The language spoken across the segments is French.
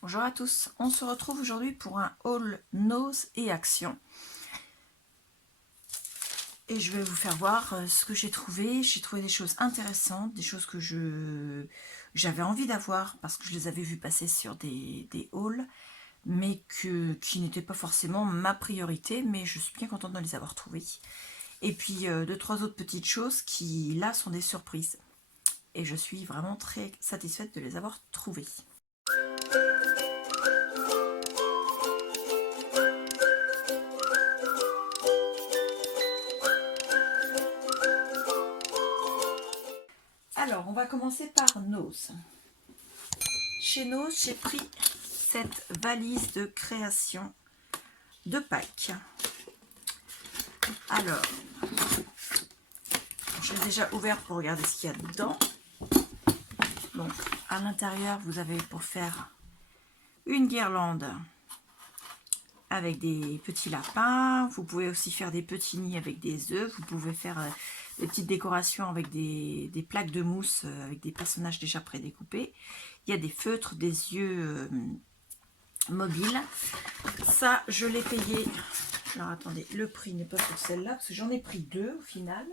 Bonjour à tous, on se retrouve aujourd'hui pour un haul nose et action. Et je vais vous faire voir ce que j'ai trouvé. J'ai trouvé des choses intéressantes, des choses que j'avais envie d'avoir parce que je les avais vues passer sur des hauls, mais qui n'étaient pas forcément ma priorité, mais je suis bien contente de les avoir trouvées. Et puis deux, trois autres petites choses qui là sont des surprises. Et je suis vraiment très satisfaite de les avoir trouvées. Alors, on va commencer par Nose. Chez Nose, j'ai pris cette valise de création de Pâques. Alors, je l'ai déjà ouvert pour regarder ce qu'il y a dedans. Donc, à l'intérieur, vous avez pour faire une guirlande avec des petits lapins. Vous pouvez aussi faire des petits nids avec des œufs. Vous pouvez faire des petites décorations avec des plaques de mousse avec des personnages déjà prédécoupés. Il y a des feutres, des yeux mobiles. Ça, je l'ai payé. Alors attendez, le prix n'est pas sur celle-là parce que j'en ai pris deux au final.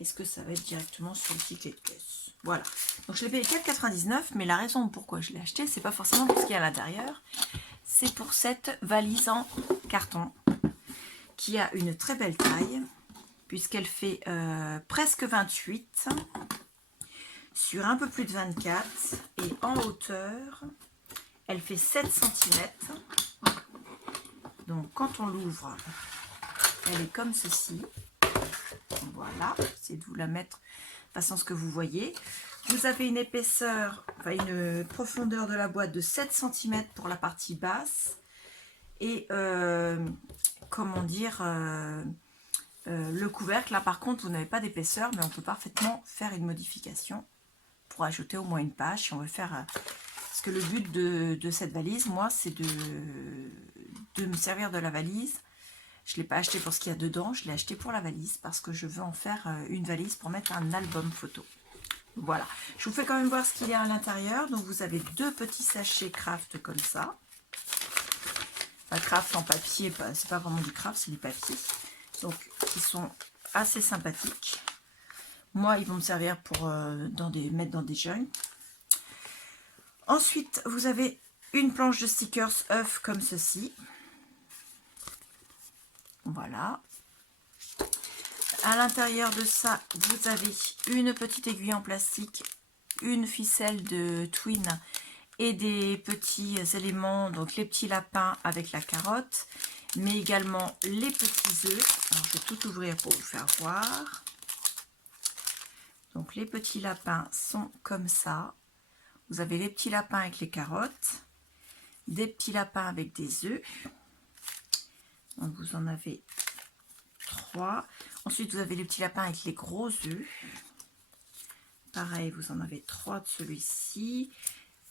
Est-ce que ça va être directement sur le ticket de caisse? Voilà. Donc je l'ai payé 4,99 €, mais la raison pourquoi je l'ai acheté, c'est pas forcément pour ce qu'il y a à l'intérieur. C'est pour cette valise en carton qui a une très belle taille puisqu'elle fait presque 28 sur un peu plus de 24 et en hauteur elle fait 7 cm. Donc quand on l'ouvre, elle est comme ceci. Voilà, c'est de vous la mettre de façon à ce que vous voyez. Vous avez une épaisseur, enfin une profondeur de la boîte de 7 cm pour la partie basse. Et comment dire, le couvercle, là par contre, vous n'avez pas d'épaisseur, mais on peut parfaitement faire une modification pour ajouter au moins une page si on veut faire... parce que le but de cette valise, moi, c'est de me servir de la valise. Je ne l'ai pas acheté pour ce qu'il y a dedans, je l'ai acheté pour la valise parce que je veux en faire une valise pour mettre un album photo. Voilà, je vous fais quand même voir ce qu'il y a à l'intérieur. Donc vous avez deux petits sachets craft comme ça. Enfin, craft en papier, c'est pas vraiment du craft, c'est du papier. Donc qui sont assez sympathiques. Moi, ils vont me servir pour mettre dans des joints. Ensuite, vous avez une planche de stickers œufs comme ceci. Voilà. À l'intérieur de ça, vous avez une petite aiguille en plastique, une ficelle de twin et des petits éléments, donc les petits lapins avec la carotte, mais également les petits œufs. Alors, je vais tout ouvrir pour vous faire voir. Donc les petits lapins sont comme ça. Vous avez les petits lapins avec les carottes, des petits lapins avec des œufs. Donc vous en avez 3. Ensuite, vous avez les petits lapins avec les gros œufs. Pareil, vous en avez 3 de celui-ci,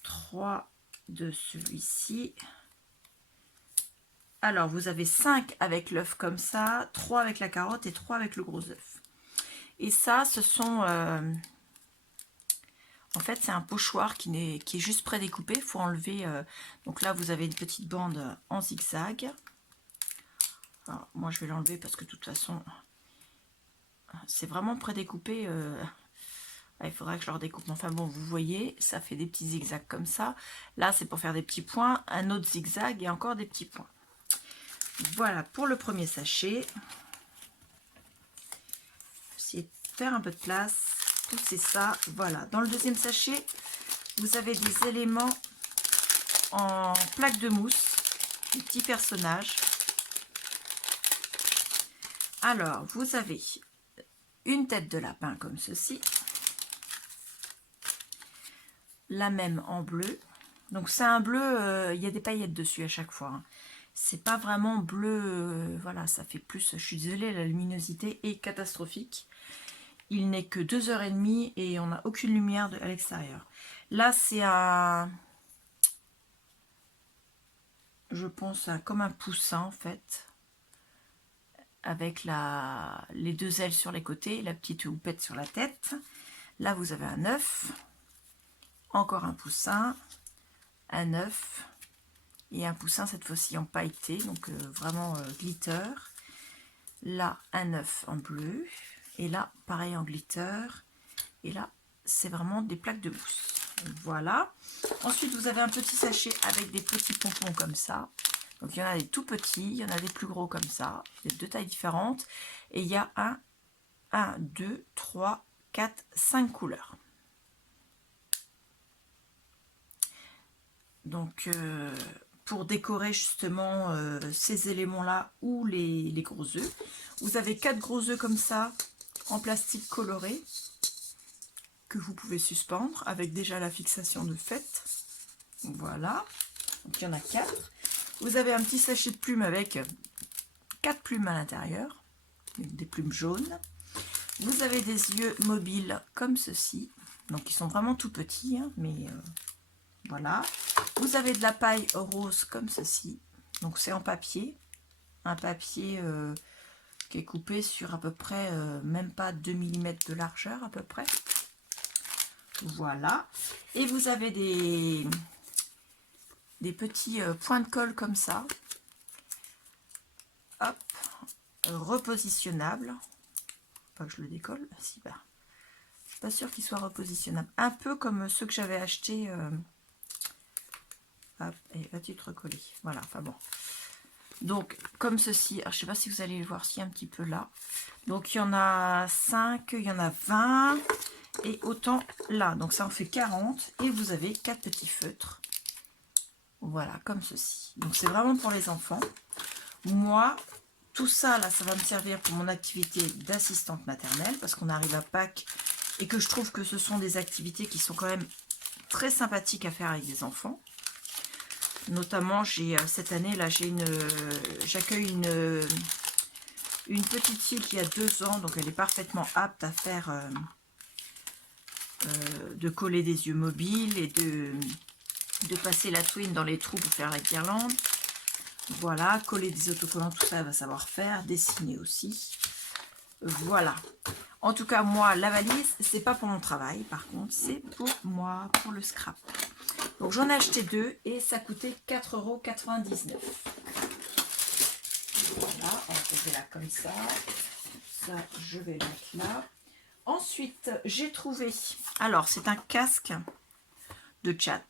3 de celui-ci. Alors, vous avez 5 avec l'œuf comme ça, 3 avec la carotte et 3 avec le gros œuf. Et ça, ce sont... en fait, c'est un pochoir qui est juste prédécoupé. Il faut enlever... donc là, vous avez une petite bande en zigzag. Alors, moi, je vais l'enlever parce que de toute façon... c'est vraiment prédécoupé. Il faudra que je leur découpe. Enfin bon, vous voyez, ça fait des petits zigzags comme ça. Là, c'est pour faire des petits points. Un autre zigzag et encore des petits points. Voilà pour le premier sachet. Essayer de faire un peu de place. Tout c'est ça. Voilà. Dans le deuxième sachet, vous avez des éléments en plaque de mousse. Des petits personnages. Alors, vous avez une tête de lapin comme ceci. La même en bleu. Donc c'est un bleu, il y a des paillettes dessus à chaque fois. Hein. C'est pas vraiment bleu, voilà, ça fait plus, je suis désolée, la luminosité est catastrophique. Il n'est que 2h30 et on n'a aucune lumière à l'extérieur. Là c'est un, je pense, comme un poussin en fait. Avec les deux ailes sur les côtés, la petite houppette sur la tête. Là vous avez un œuf, encore un poussin, un œuf et un poussin, cette fois-ci en pailleté, donc vraiment glitter. Là, un œuf en bleu. Et là, pareil en glitter. Et là, c'est vraiment des plaques de mousse. Voilà. Ensuite, vous avez un petit sachet avec des petits pompons comme ça. Donc, il y en a des tout petits, il y en a des plus gros comme ça. Il y a deux tailles différentes. Et il y a 1, 2, 3, 4, 5 couleurs. Donc, pour décorer justement ces éléments-là ou les gros œufs, vous avez 4 gros œufs comme ça, en plastique coloré, que vous pouvez suspendre avec déjà la fixation de fait. Voilà. Donc, il y en a 4. Vous avez un petit sachet de plumes avec 4 plumes à l'intérieur, des plumes jaunes. Vous avez des yeux mobiles comme ceci. Donc, ils sont vraiment tout petits, hein, mais voilà. Vous avez de la paille rose comme ceci. Donc, c'est en papier. Un papier qui est coupé sur à peu près, même pas 2 mm de largeur à peu près. Voilà. Et vous avez des petits points de colle comme ça. Hop. Repositionnables. Pas que je le décolle. Si, bah. Je suis pas sûre qu'il soit repositionnable. Un peu comme ceux que j'avais achetés. Hop. Et vas-tu te recoller. Voilà. Enfin bon. Donc, comme ceci. Alors, je sais pas si vous allez le voir. Si, un petit peu là. Donc, il y en a 5. Il y en a 20. Et autant là. Donc, ça en fait 40. Et vous avez 4 petits feutres. Voilà, comme ceci. Donc, c'est vraiment pour les enfants. Moi, tout ça, là, ça va me servir pour mon activité d'assistante maternelle. Parce qu'on arrive à Pâques. Et que je trouve que ce sont des activités qui sont quand même très sympathiques à faire avec des enfants. Notamment, cette année, là, j'accueille une petite fille qui a 2 ans. Donc, elle est parfaitement apte à faire... de coller des yeux mobiles et de passer la twine dans les trous pour faire la guirlande. Voilà, coller des autocollants, tout ça, elle va savoir faire, dessiner aussi. Voilà. En tout cas, moi, la valise, c'est pas pour mon travail, par contre, c'est pour moi, pour le scrap. Donc, j'en ai acheté 2 et ça coûtait 4,99 €. Voilà, on va poser là comme ça. Ça, je vais le mettre là. Ensuite, j'ai trouvé, alors c'est un casque de chat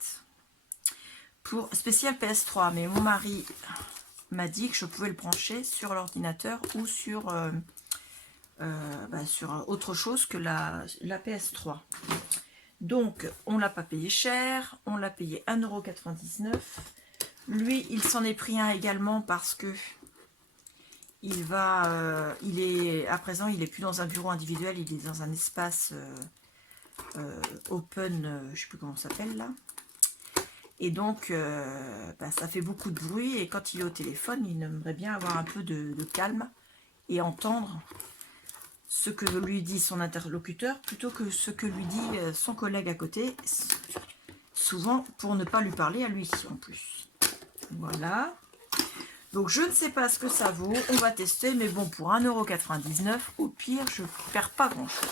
pour spécial PS3, mais mon mari m'a dit que je pouvais le brancher sur l'ordinateur ou sur, sur autre chose que la PS3. Donc, on ne l'a pas payé cher, on l'a payé 1,99 €. Lui, il s'en est pris un également parce que à présent, il n'est plus dans un bureau individuel, il est dans un espace open, je ne sais plus comment ça s'appelle là. Et donc, ça fait beaucoup de bruit et quand il est au téléphone, il aimerait bien avoir un peu de calme et entendre ce que lui dit son interlocuteur plutôt que ce que lui dit son collègue à côté, souvent pour ne pas lui parler à lui en plus. Voilà. Donc, je ne sais pas ce que ça vaut. On va tester. Mais bon, pour 1,99 €, au pire, je ne perds pas grand-chose.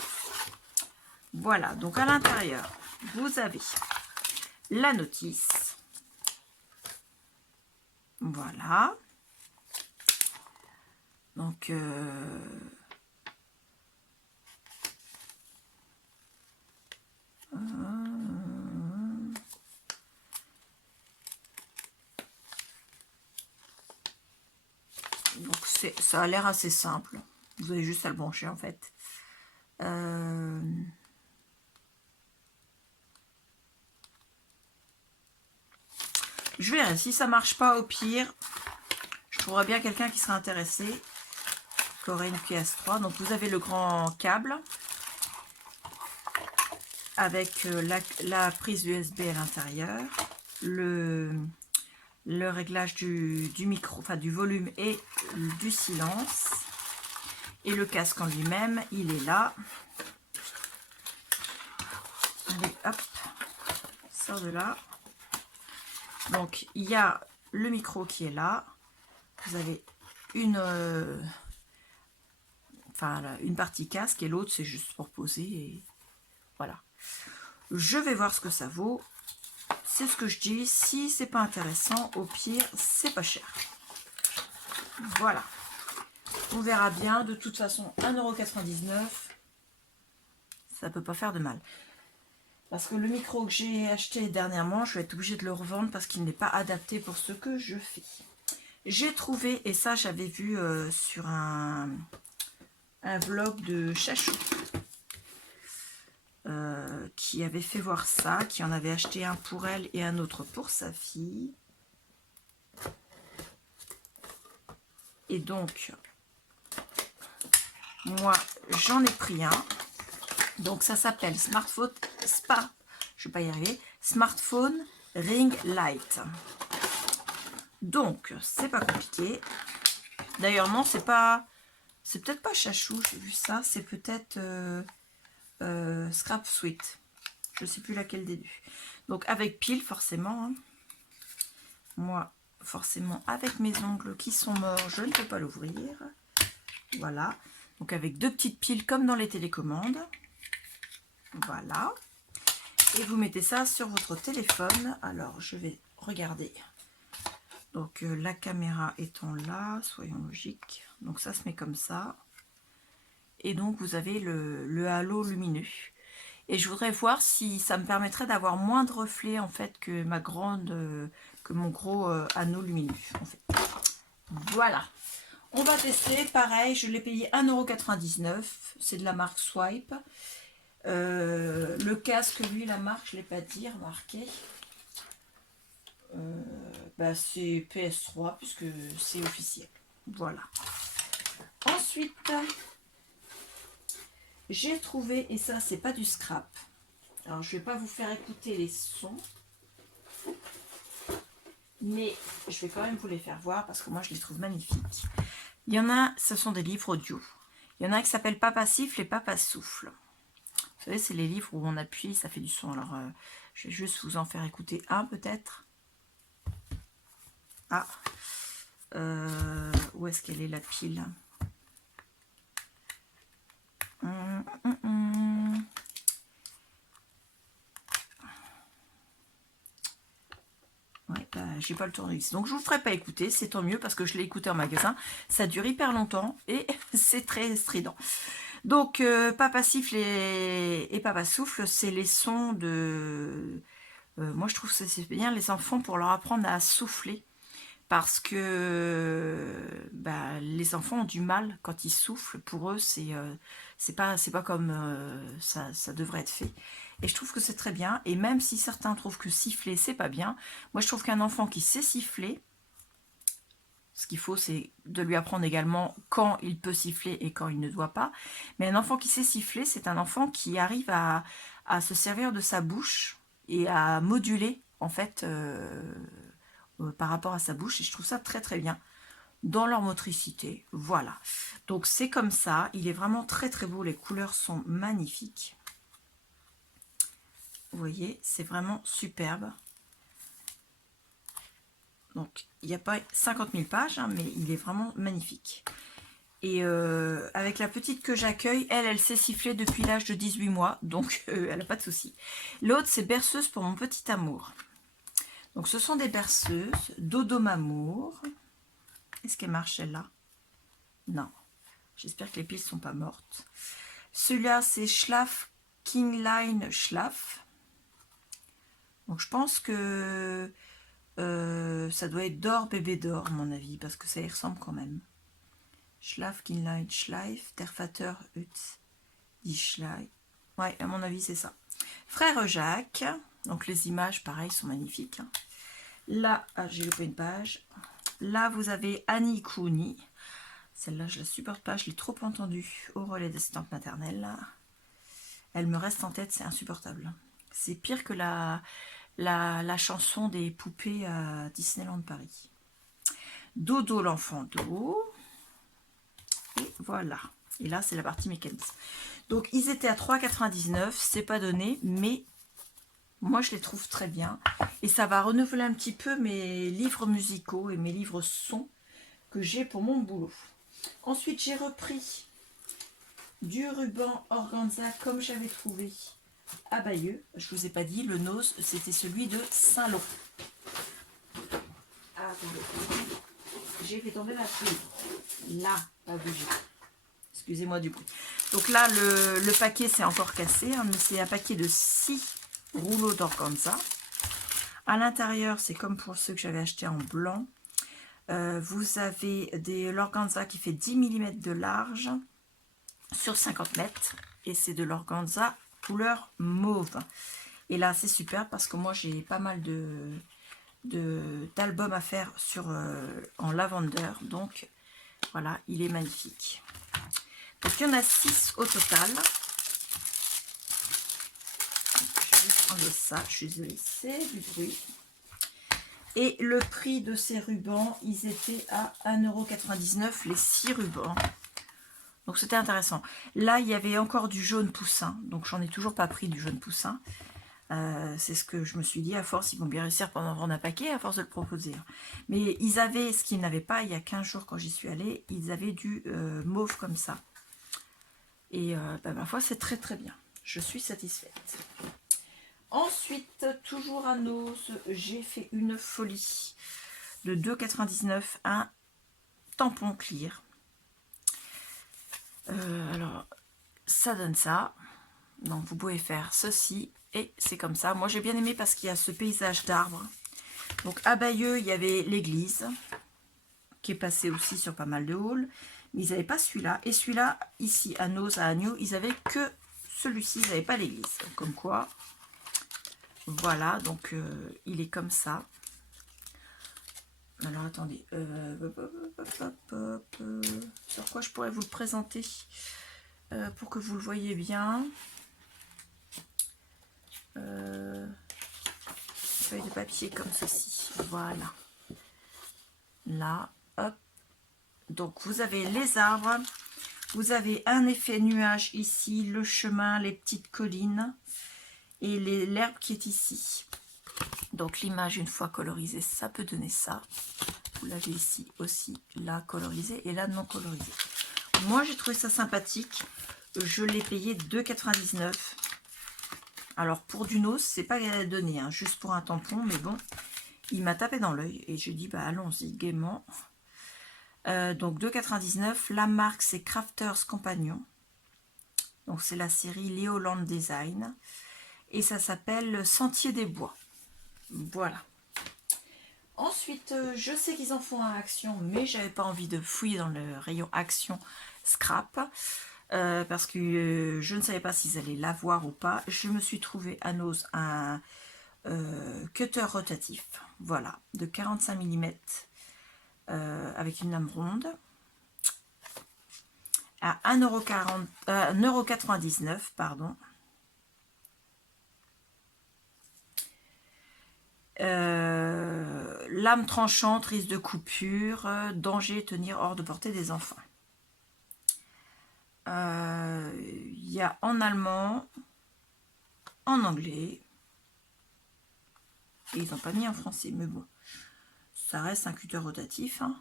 Voilà. Donc, à l'intérieur, vous avez la notice. Voilà. Donc, ça a l'air assez simple. Vous avez juste à le brancher en fait. Je verrai. Si ça marche pas, au pire, je trouverai bien quelqu'un qui sera intéressé, qui aurait une PS3. Donc vous avez le grand câble avec la prise USB à l'intérieur, le réglage du micro, enfin du volume et du silence. Et le casque en lui-même, il est là. Allez, hop, sort de là. Donc, il y a le micro qui est là. Vous avez une partie casque et l'autre, c'est juste pour poser. Et voilà. Je vais voir ce que ça vaut. c'est ce que je dis. Si c'est pas intéressant, au pire, c'est pas cher. Voilà. On verra bien. De toute façon, 1,99 €, ça peut pas faire de mal. Parce que le micro que j'ai acheté dernièrement, je vais être obligée de le revendre parce qu'il n'est pas adapté pour ce que je fais. J'ai trouvé, et ça j'avais vu sur un vlog de Chachou, qui avait fait voir ça, qui en avait acheté un pour elle et un autre pour sa fille. Et donc, moi j'en ai pris un. Donc ça s'appelle Smartphone je vais pas y arriver, Smartphone Ring Light. Donc c'est pas compliqué. D'ailleurs non, c'est peut-être pas Chachou, j'ai vu ça, c'est peut-être Scrap Sweet. Je sais plus laquelle des deux. Donc avec pile forcément. Hein. Moi forcément avec mes ongles qui sont morts, je ne peux pas l'ouvrir. Voilà. Donc avec deux petites piles comme dans les télécommandes. Voilà. Et vous mettez ça sur votre téléphone. Alors, je vais regarder. Donc, la caméra étant là, soyons logiques. Donc, ça se met comme ça. Et donc, vous avez le halo lumineux. Et je voudrais voir si ça me permettrait d'avoir moins de reflets, en fait, que mon gros anneau lumineux, en fait. Voilà. On va tester. Pareil, je l'ai payé 1,99 €. C'est de la marque Swipe. Le casque, lui, la marque, je ne l'ai pas dit, remarquez. C'est PS3 puisque c'est officiel. Voilà. Ensuite, j'ai trouvé, et ça, c'est pas du scrap. Alors, je vais pas vous faire écouter les sons, mais je vais quand même vous les faire voir parce que moi, je les trouve magnifiques. Il y en a, ce sont des livres audio. Il y en a un qui s'appelle Papa siffle et Papa souffle. Vous savez, c'est les livres où on appuie, ça fait du son. Alors, je vais juste vous en faire écouter un, peut-être. Ah, où est-ce qu'elle est, la pile? Ouais, j'ai pas le tournevis. Donc, je vous ferai pas écouter, c'est tant mieux parce que je l'ai écouté en magasin. Ça dure hyper longtemps et c'est très strident. Donc, Papa siffle et Papa souffle, c'est les sons de... moi, je trouve que c'est bien les enfants pour leur apprendre à souffler. Parce que les enfants ont du mal quand ils soufflent. Pour eux, c'est pas comme ça devrait être fait. Et je trouve que c'est très bien. Et même si certains trouvent que siffler, c'est pas bien, moi, je trouve qu'un enfant qui sait siffler, ce qu'il faut, c'est de lui apprendre également quand il peut siffler et quand il ne doit pas. Mais un enfant qui sait siffler, c'est un enfant qui arrive à se servir de sa bouche et à moduler, en fait, par rapport à sa bouche. Et je trouve ça très très bien dans leur motricité. Voilà. Donc c'est comme ça. Il est vraiment très très beau. Les couleurs sont magnifiques. Vous voyez, c'est vraiment superbe. Donc, il n'y a pas 50 000 pages, hein, mais il est vraiment magnifique. Et avec la petite que j'accueille, elle sait siffler depuis l'âge de 18 mois, donc elle n'a pas de souci. L'autre, c'est Berceuse pour mon petit amour. Donc, ce sont des berceuses. Dodo Mamour. Est-ce qu'elle marche, celle-là? Non. J'espère que les piles ne sont pas mortes. Celui-là, c'est Schlaf Kingline Schlaf. Donc, je pense que ça doit être d'or, bébé d'or, à mon avis, parce que ça y ressemble quand même. Schlaf, Kinlein, Schleif, Terfater, Hutz, Die Schleif. Ouais, à mon avis, c'est ça. Frère Jacques. Donc, les images, pareil, sont magnifiques. Hein. Là, j'ai loupé une page. Là, vous avez Annie Cooney. Celle-là, je la supporte pas. Je l'ai trop entendue au relais d'assistante maternelle. Elle me reste en tête, c'est insupportable. C'est pire que la chanson des poupées à Disneyland Paris. Dodo l'enfant d'eau. Et voilà. Et là, c'est la partie mécanisme. Donc, ils étaient à 3,99 €. C'est pas donné, mais moi, je les trouve très bien. Et ça va renouveler un petit peu mes livres musicaux et mes livres sons que j'ai pour mon boulot. Ensuite, j'ai repris du ruban organza comme j'avais trouvé à Bayeux. Je vous ai pas dit, le nose, c'était celui de Saint-Lô. Ah, attendez. J'ai fait tomber ma feuille. Là, pas bouger. Excusez-moi du bruit. Donc là, le paquet, c'est encore cassé. Hein, mais c'est un paquet de 6 rouleaux d'organza. À l'intérieur, c'est comme pour ceux que j'avais acheté en blanc. Vous avez de l'organza qui fait 10 mm de large sur 50 mètres. Et c'est de l'organza couleur mauve. Et là, c'est super parce que moi, j'ai pas mal d'albums à faire sur, en lavender. Donc, voilà, il est magnifique. Donc, il y en a 6 au total. Je vais juste enlever ça. Je suis désolée, c'est du bruit. Et le prix de ces rubans, ils étaient à 1,99 € les 6 rubans. Donc c'était intéressant. Là, il y avait encore du jaune poussin. Donc j'en ai toujours pas pris du jaune poussin. C'est ce que je me suis dit. À force, ils vont bien réussir pour en vendre un paquet, à force de le proposer. Mais ils avaient, ce qu'ils n'avaient pas, il y a 15 jours quand j'y suis allée, ils avaient du mauve comme ça. Et ma foi, c'est très très bien. Je suis satisfaite. Ensuite, toujours à Nos, j'ai fait une folie de 2,99 €, un tampon clear. Alors, ça donne ça. Donc, vous pouvez faire ceci et c'est comme ça. Moi, j'ai bien aimé parce qu'il y a ce paysage d'arbres. Donc, à Bayeux, il y avait l'église qui est passée aussi sur pas mal de halls. Mais ils n'avaient pas celui-là. Et celui-là, ici, à Nos, à Agneau, ils n'avaient que celui-ci. Ils n'avaient pas l'église. Comme quoi... Voilà, donc il est comme ça. Alors attendez, sur quoi je pourrais vous le présenter pour que vous le voyez bien. Feuille de papier comme ceci, voilà. Là, hop. Donc vous avez les arbres, vous avez un effet nuage ici, le chemin, les petites collines et l'herbe qui est ici. Donc l'image, une fois colorisée, ça peut donner ça. Vous l'avez ici aussi, là colorisé et là non colorisé. Moi, j'ai trouvé ça sympathique. Je l'ai payé 2,99 €. Alors pour du Nos, c'est pas donné, hein, juste pour un tampon, mais bon, il m'a tapé dans l'œil et je dis bah allons-y gaiement. Donc 2,99 €. La marque c'est Crafters Compagnon. Donc c'est la série Leoland Design et ça s'appelle Sentier des Bois. Voilà. Ensuite, je sais qu'ils en font un Action, mais j'avais pas envie de fouiller dans le rayon Action Scrap. Parce que je ne savais pas s'ils allaient l'avoir ou pas. Je me suis trouvé à Nos un cutter rotatif. Voilà, de 45 mm avec une lame ronde. À 1,99 €, pardon. Lame tranchante, risque de coupure, danger, tenir hors de portée des enfants. Il y a en allemand, en anglais, et ils n'ont pas mis en français, mais bon, ça reste un cutter rotatif. Hein.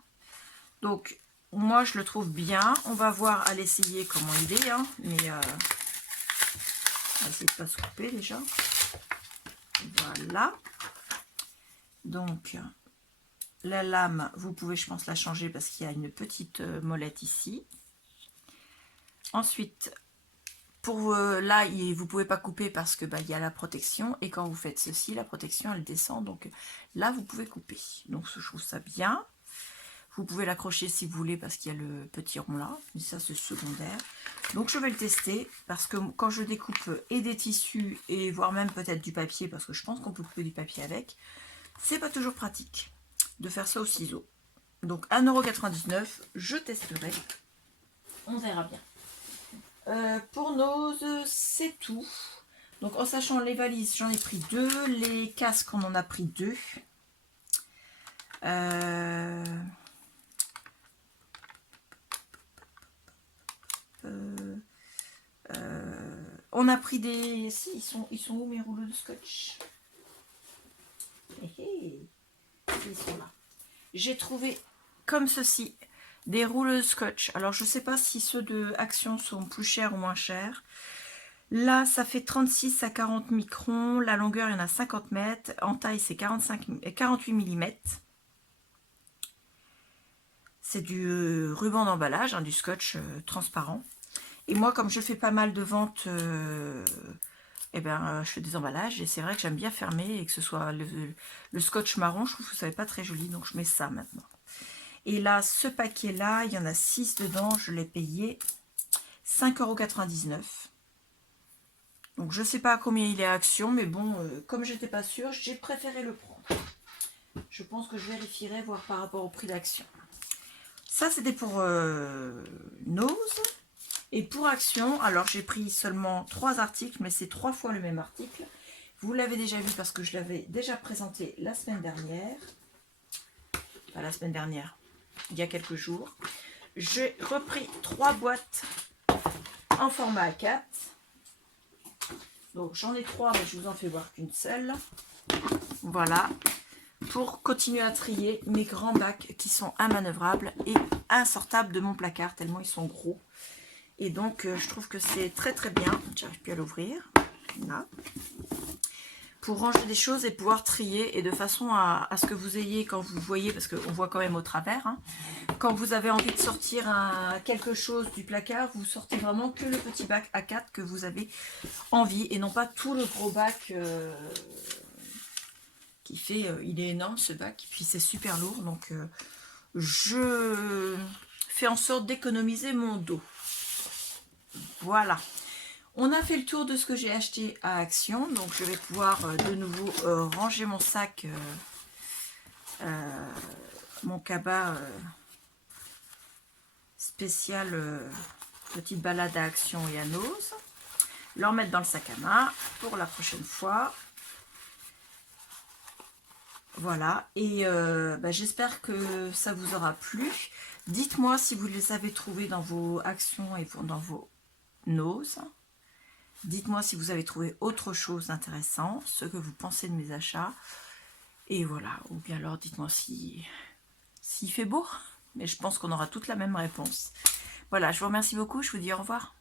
Donc, moi je le trouve bien. On va voir à l'essayer comment il est, hein, mais on va essayer de ne pas se couper déjà. Voilà. Donc, la lame, vous pouvez, je pense, la changer parce qu'il y a une petite molette ici. Ensuite, pour là, vous ne pouvez pas couper parce que il y a la protection. Et quand vous faites ceci, la protection, elle descend. Donc là, vous pouvez couper. Donc, je trouve ça bien. Vous pouvez l'accrocher si vous voulez parce qu'il y a le petit rond là. Mais ça, c'est secondaire. Donc, je vais le tester parce que quand je découpe et des tissus et voire même peut-être du papier, parce que je pense qu'on peut couper du papier avec, c'est pas toujours pratique de faire ça au ciseau. Donc 1,99 €, je testerai. On verra bien. Pour Nos, c'est tout. Donc en sachant les valises, j'en ai pris 2. Les casques, on en a pris 2. On a pris des... Si, ils sont où mes rouleaux de scotch? Ils sont là. J'ai trouvé comme ceci des rouleaux de scotch. Alors je sais pas si ceux de Action sont plus chers ou moins chers. Là, ça fait 36 à 40 microns. La longueur, il y en a 50 mètres. En taille, c'est 48 mm. C'est du ruban d'emballage, hein, du scotch transparent. Et moi, comme je fais pas mal de ventes, eh ben, je fais des emballages. Et c'est vrai que j'aime bien fermer et que ce soit le scotch marron. Je trouve que ça n'est pas très joli, donc je mets ça maintenant. Et là, ce paquet-là, il y en a 6 dedans. Je l'ai payé 5,99 €. Donc je sais pas à combien il est à Action, mais bon, comme j'étais pas sûre, j'ai préféré le prendre. Je pense que je vérifierai, voir par rapport au prix d'Action. Ça, c'était pour Nose. Et pour Action, alors j'ai pris seulement 3 articles, mais c'est 3 fois le même article. Vous l'avez déjà vu parce que je l'avais déjà présenté la semaine dernière. Enfin, la semaine dernière, il y a quelques jours. J'ai repris 3 boîtes en format A4. Donc j'en ai 3, mais je vous en fais voir qu'une seule. Voilà. Pour continuer à trier mes grands bacs qui sont immanœuvrables et insortables de mon placard, tellement ils sont gros. Et donc je trouve que c'est très très bien. J'arrive plus à l'ouvrir. Là. Pour ranger des choses et pouvoir trier, et de façon à ce que vous ayez, quand vous voyez, parce qu'on voit quand même au travers, hein, quand vous avez envie de sortir quelque chose du placard, vous sortez vraiment que le petit bac A4 que vous avez envie, et non pas tout le gros bac qui fait, il est énorme ce bac, puis c'est super lourd, donc je fais en sorte d'économiser mon dos. Voilà. On a fait le tour de ce que j'ai acheté à Action, donc je vais pouvoir de nouveau ranger mon sac, mon cabas spécial petite balade à Action et à Nose, le remettre dans le sac à main pour la prochaine fois. Voilà, et j'espère que ça vous aura plu. Dites-moi si vous les avez trouvés dans vos Actions et dans vos Nose. Dites-moi si vous avez trouvé autre chose d'intéressant, ce que vous pensez de mes achats. Et voilà, ou bien alors dites-moi s'il fait beau. Mais je pense qu'on aura toute la même réponse. Voilà, je vous remercie beaucoup, je vous dis au revoir.